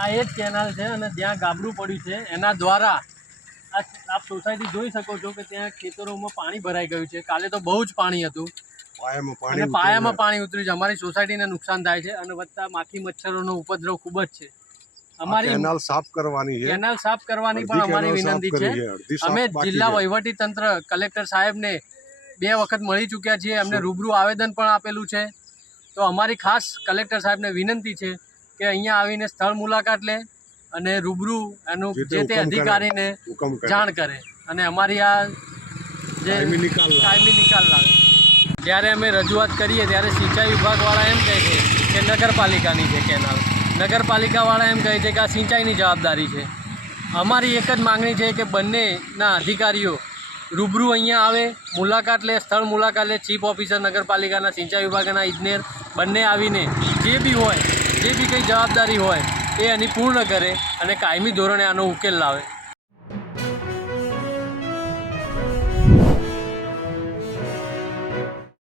આ એક કેનાલ છે અને જ્યાં ગાબડું પડ્યું છે એના દ્વારા આપ સોસાયટી જોઈ શકો છો કે ત્યાં ખેતરોમાં પાણી ભરાઈ ગયું છે. કાલે તો બહુ જ પાણી હતું અને પાયામાં પાણી ઉતર્યું છે. અમારી સોસાયટીને નુકસાન થાય છે અને વધતા માખી મચ્છરોનો ઉપદ્રવ ખૂબ જ છે. અમારી કેનાલ સાફ કરવાની પણ અમારી વિનંતી છે. અમે જિલ્લા વહીવટી તંત્ર કલેક્ટર સાહેબને 2 વખત મળી ચૂક્યા છીએ. એમને રૂબરૂ આવેદન પણ આપેલું છે. તો અમારી ખાસ કલેક્ટર સાહેબને વિનંતી છે કે અહીંયા આવીને સ્થળ મુલાકાત લે અને રૂબરૂ એનું જે તે અધિકારીને જાણ કરે અને અમારી આ જે કાયમી નિકાલ લાવે. જ્યારે અમે રજૂઆત કરીએ ત્યારે સિંચાઈ વિભાગવાળા એમ કહે છે કે નગરપાલિકાની છે કેનાલ. નગરપાલિકાવાળા એમ કહે છે કે આ સિંચાઈની જવાબદારી છે. અમારી એક જ માગણી છે કે બંનેના અધિકારીઓ રૂબરૂ અહીંયા આવે, મુલાકાત લે, સ્થળ મુલાકાત લે. ચીફ ઓફિસર નગરપાલિકાના, સિંચાઈ વિભાગના ઇજનેર બંને આવીને જે બી હોય, જે બી કંઈ જવાબદારી હોય એ એની પૂર્ણ કરે અને કાયમી ધોરણે આનો ઉકેલ લાવે.